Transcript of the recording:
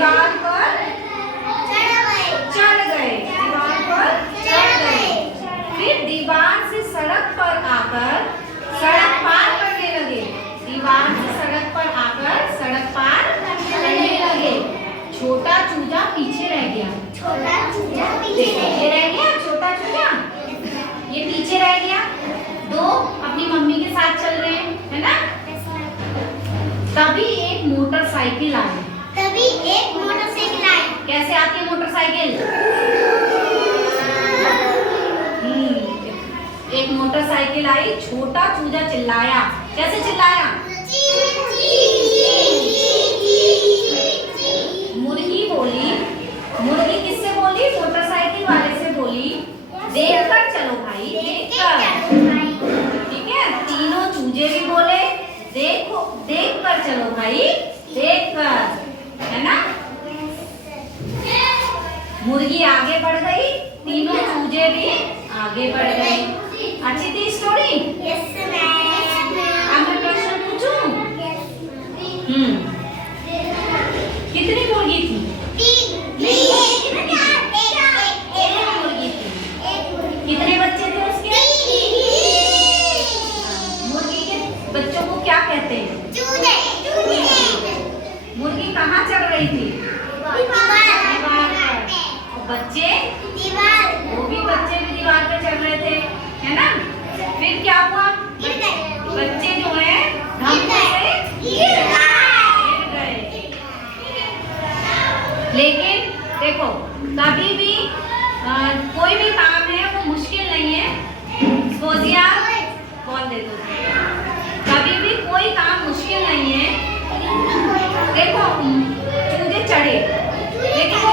दीवार पर चढ़ गए, दीवार पर चढ़ गए। फिर दीवार से सड़क पर आकर सड़क पार करने लगे, दीवार से सड़क पर आकर सड़क पार करने लगे। छोटा चूजा पीछे रह गया, छोटा चूजा पीछे रह गया, छोटा चूजा ये पीछे रह गया। दो अपनी मम्मी के साथ चल रहे हैं, है ना। तभी एक मोटरसाइकिल आई, तभी एक मोटरसाइकिल आई। कैसे आती है मोटरसाइकिल? एक मोटरसाइकिल आई। छोटा चूजा चिल्लाया। कैसे चिल्लाया? मुर्गी बोली, मुर्गी किससे बोली? मोटरसाइकिल वाले से बोली, देख कर चलो भाई, देख कर। ठीक है, तीनों चूजे भी बोले, देखो देख कर चलो भाई, देख कर, है ना। मुर्गी आगे बढ़ गई, तीनों चूजे भी आगे बढ़ गए। अच्छी थी स्टोरी? Yes ma'am. अब मैं प्रश्न पूछूं? कितनी मुर्गी थी? कितने बच्चे थे उसके? मुर्गी के बच्चों को क्या कहते हैं? मुर्गी कहाँ चढ़ रही थी? दीवार पर। और बच्चे? वो भी बच्चे भी दीवार पे चढ़ रहे थे, है ना। फिर क्या हुआ? बच्चे जो है धक्के से गिर गए। लेकिन देखो, कभी भी कोई भी काम है वो मुश्किल नहीं है। सोजिया कॉल दे दो। कभी भी कोई काम मुश्किल नहीं है। देखो चूजे चढ़े, लेकिन वो